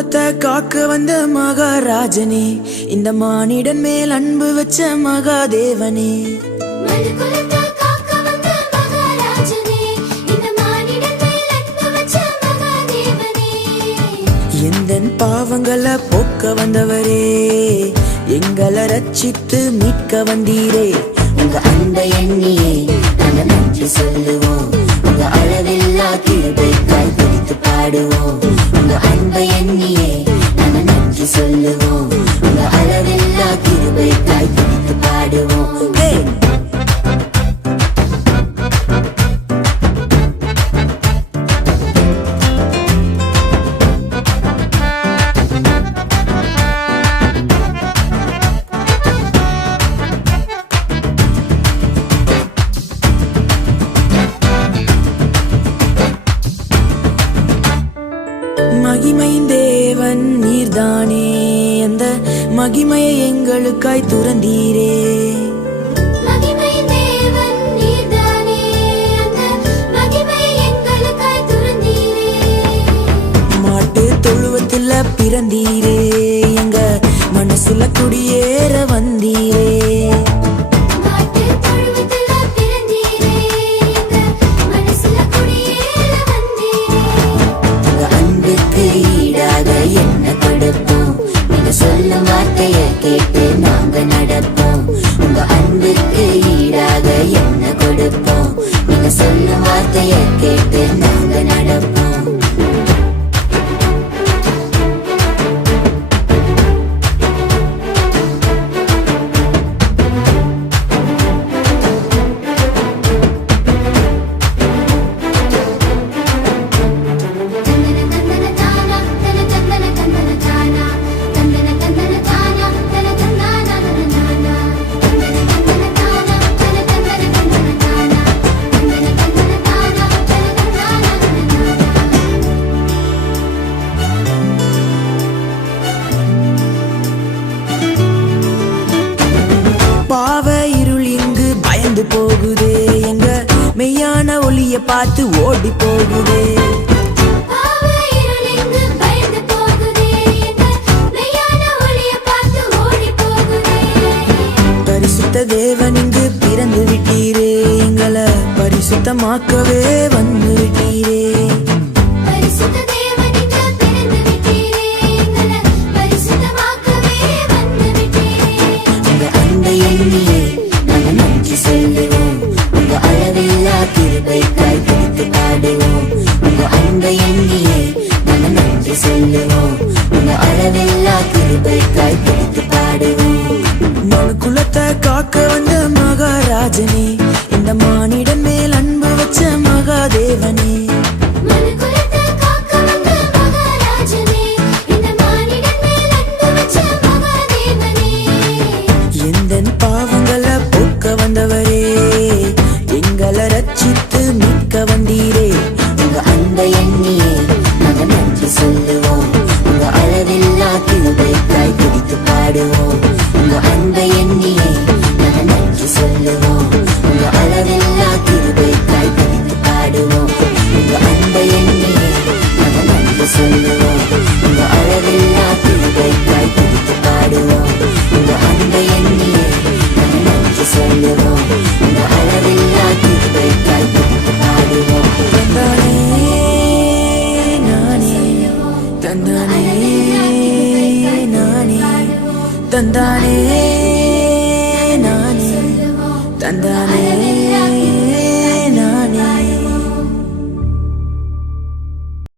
குலத்தை காக்க வந்த மகாராஜனே, இந்த மானிடன் மேல் அன்பு வச்ச மகாதேவனே. எந்தன் பாவங்களை போக்க வந்தவரே, எங்களை ரட்சித்து மீட்க வந்தீரே. உங்க அன்பை எண்ணியே நாங்க நன்றி சொல்லுவோம், உங்க அளவில்லா கிருபைக்காய் துதித்து பாடுவோம். உங்க அன்பை எண்ணியே நாங்க நன்றி சொல்லுவோம், உங்க அளவில்லா கிருபைக்காய் துதித்து பாடுவோம். மகிமையின் தேவன் நீர்தானே, அந்த மகிமையை எங்களுக்காய் துறந்தீரே. மாட்டு தொழுவத்தில் பிறந்தீரே, எங்க மனசுல குடியேற வந்தீரே. என்ன கொடுப்போம், நீங்க சொல்லும் வார்த்தையை கேட்டு நாங்க நடப்போம். உங்க அன்புக்கு ஈடாக என்ன கொடுப்போம், நீங்க சொல்லும் வார்த்தையை கேட்டு நாங்க நடப்போம். போகுதே, எங்க மெய்யான ஒளிய பார்த்து ஓடி போகுதே. பரிசுத்த தேவன் இங்கு பிறந்து விட்டீரே, எங்களை பரிசுத்தமாக்கவே வந்து விட்டீரே. உங்க அன்பை எண்ணியே நன்றி சொல்லுவோம், உங்க அளவில்லா கிருபைக்காய் துதித்து பாடுவோம். உங்க அன்பை எண்ணியே நாங்க நன்றி சொல்லுவோம், உங்க அளவில்லா கிருபைக்காய் துதித்து பாடுவோம். மனு குலத்தை காக்க வந்த மகாராஜனே, இந்த மானிடன் மேல் அன்பு வச்ச மகாதேவனே. எந்தன் பாவங்களை போக்க வந்தவரே, எங்களை ரட்சித்து மீட்க வந்தீரே. உங்க அன்பை எண்ணியே நாங்க நன்றி சொல்லுவோம், உங்க அளவில்லா கிருபைக்காய் துதித்து பாடுவோம். உங்க அன்பை எண்ணியே நாங்க நன்றி சொல்லுவோம், உங்க அளவில்லா கிருபைக்காய் துதித்து பாடுவோம். உங்க அன்பை எண்ணியே நாங்க நன்றி சொல்லுவோம், உங்க அளவில்லா கிருபைக்காய் துதித்து பாடுவோம். உங்க அன்பை எண்ணியே நாங்க நன்றி சொல்லுவோம், உங்க அளவில்லா கிருபைக்காய் துதித்து பாடுவோம். தந்தானே நானே, தந்தானே நானே, தந்தானே நானே, தந்தானே